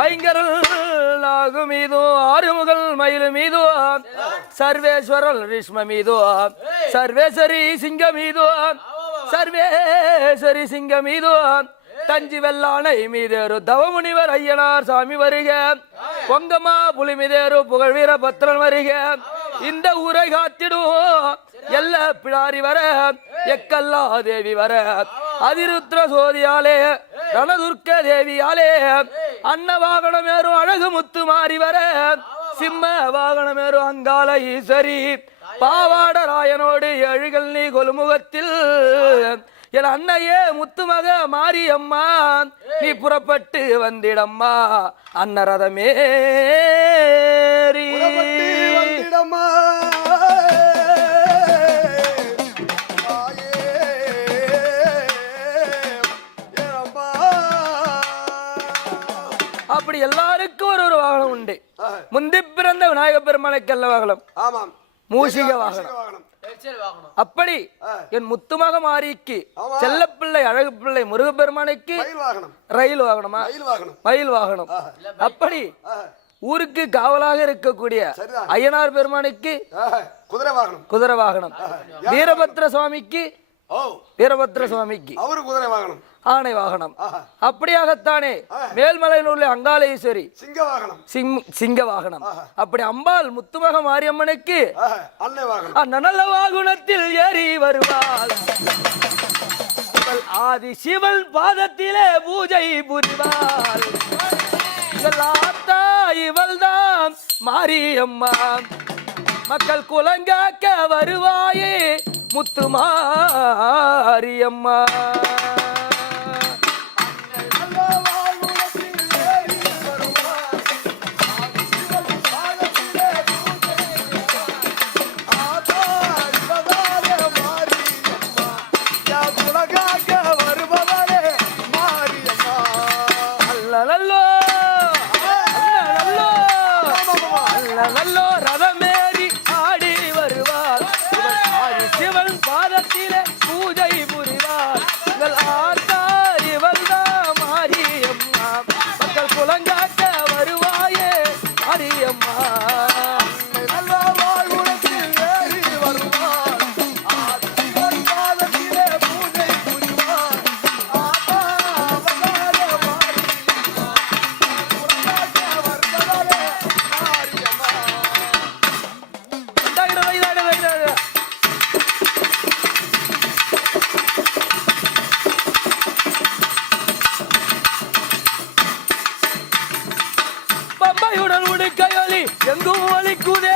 ஐங்கரல் நாகு மீதோ ஆறுமுகல் மயில் மீதோ சர்வேஸ்வரல் ரிஷ்ம மீதோ சர்வேஸ்வரி சிங்க மீதோ சர்வேஸ்வரி சிங்க மீதோ தஞ்சி வெள்ளானை மீதேறு தவமுனிவர் ஐயனார் சாமி வருக பொங்கம்மா புலிமிதேறு புகழ் வீர பத்திரன் வருக இந்த ஊரை காத்திடுவோம் எல்ல பிடாரி வர எக்கல்லா தேவி வர அதிருத்ர சோதியாலே ரணதுர்க்க தேவியாலே அன்ன வாகனமேறும் அழகு முத்து மாறி வர. சிம்ம வாகனமேறும் அங்கால ஈஸ்வரி பாவாடராயனோடு எழுகள் நீ கொலுமுகத்தில். என் அன்னையே முத்துமக மாரியம்மா நீ புறப்பட்டு வந்திடம்மா. அன்னரதமே விநாயக பெருமாளைக்கல்ல வாகனம். ஆமாம். மூஷிக வாகனம். வாகனம். அப்படி. என் முத்துமக மாரிக்கு ஆமா. செல்லப்பிள்ளை அழகு பிள்ளை முருகப்பெருமானுக்கு ரயில் வாகனமா. மயில் வாகனம்? அப்படி ஊருக்கு காவலாக இருக்கக்கூடிய. ஐயனார் பெருமானுக்கு குதிரை வாகனம். குதிரை வாகனம். வீரபத்ர சுவாமிக்கு வீரபத்ர சுவாமிக்கு அவரு குதிரை வாகனம். ஆணை வாகனம். அப்படியாகத்தானே மேல்மலையில் உள்ள அங்காளேஸ்வரி. சிங்க வாகனம். சிங் சிங்க வாகனம். அப்படி அம்பாள் முத்துமக மாரியம்மனுக்கு நல்ல வாகுணத்தில் ஏறி வருவாள். ஆதி சிவன் பாதத்திலே பூஜை புரிவாள். இவள் இவள்தான் மாரியம்மா. மக்கள் குலங்காக்க வருவாயே. முத்துமாரியம்மா பம்பையுடன் உடுக்கையொலி எங்கும் ஒலிக்குதே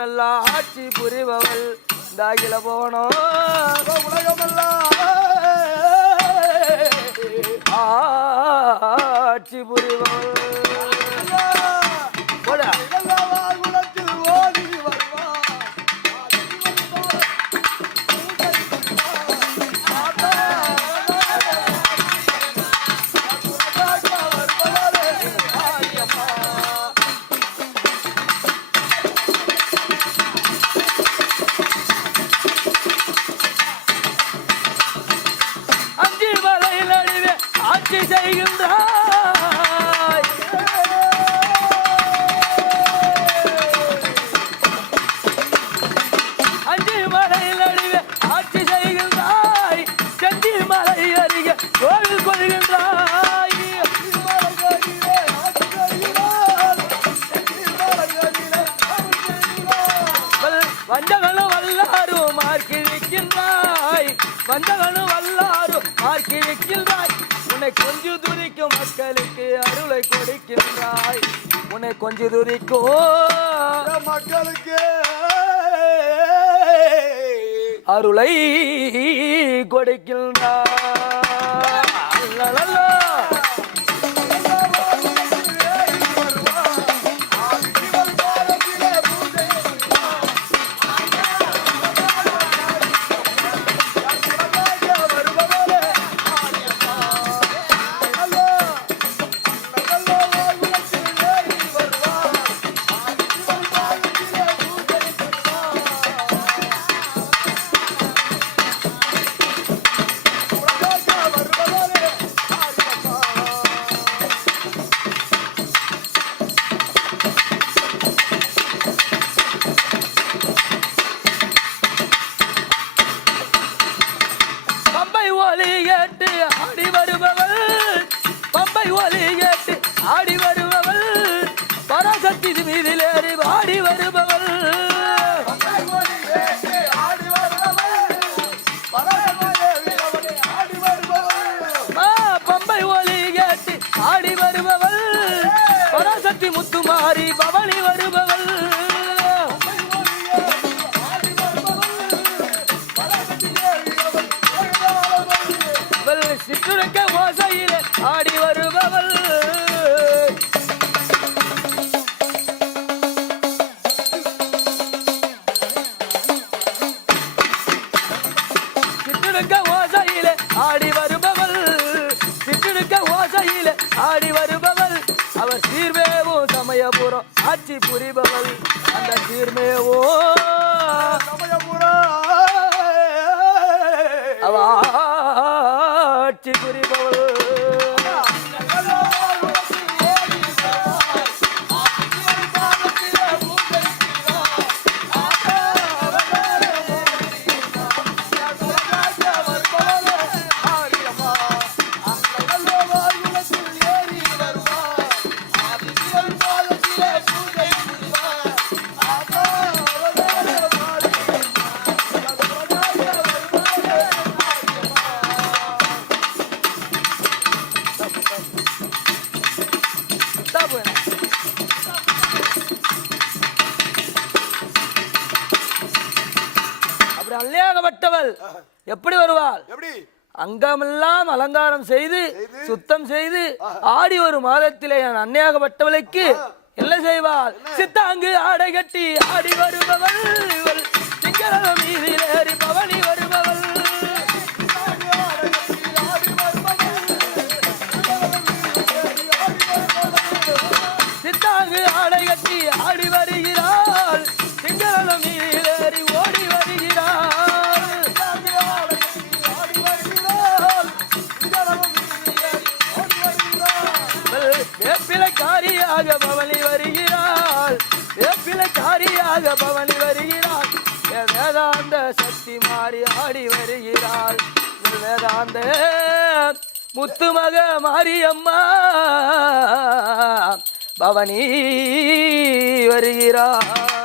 உலகமெல்லாம் ஆட்சி புரிபவள். இந்த அகில போவனம் ஆட்சி புரிபவள். கொஞ்சி துதிக்கும் என் மக்களுக்கு. அருளை கொடுக்கின்றாய் பராசக்தி முத்துமாரி பவனி வருபவள். சிற்றுக்க ஓசையில் ஆடி வருபவள். அவர் சீர்மேவும் சமயபுரம் ஆட்சி புரிபவள் அந்த சீர்மேவோ சமயபுரம் அவ ஆட்சி புரிபவள். அல்லையாகப்பட்டவள் எப்படி வருவாள்? எப்படி? அங்கமெல்லாம் அலங்காரம் செய்து சுத்தம் செய்து ஆடி ஒரு மாதத்திலே என் அன்னையாகப்பட்டவளுக்கு என்ன செய்வாள்? சித்தாங்கு ஆடை கட்டி ஆடி வருபவள். மீதில் ஏறி பவனி வருபவள். சித்தாங்கு ஆடை கட்டி ஆடி வருகிறாள் வேதாந்த சக்தி மாறி ஆடி வருகிறாள். வேதாந்த முத்துமக மாரியம்மா பவனி வருகிறார்